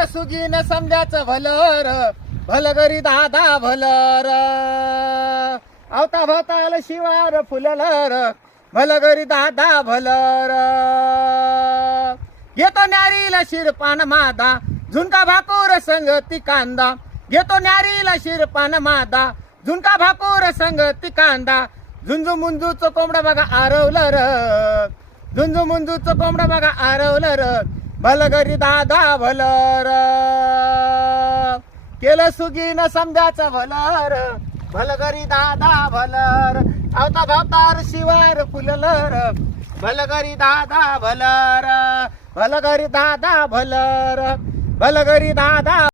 केलं सुगीन समजाचं भलर भलगरी दादा भलर आवता भवताल शिवार फुललर भलगरी दादा भलर घेतो न्यारीला शिरपान मादा झुणका भाकूर संगती कांदा घेतो न्यारीला शिरपान मादा झुणका भाकूर संगती कांदा झुंजू मुंजूचं कोंबडं बघा आरवलं र झुंजू मुंजूचं कोंबडं बघा आरवलं र भलगरी दादा भलर केलं सुगीन समजाचं भलर भलगरी दादा भलर आवता भावतार शिवार फुललर भलगरी दादा भलर भलगरी दादा भलर भलगरी दादा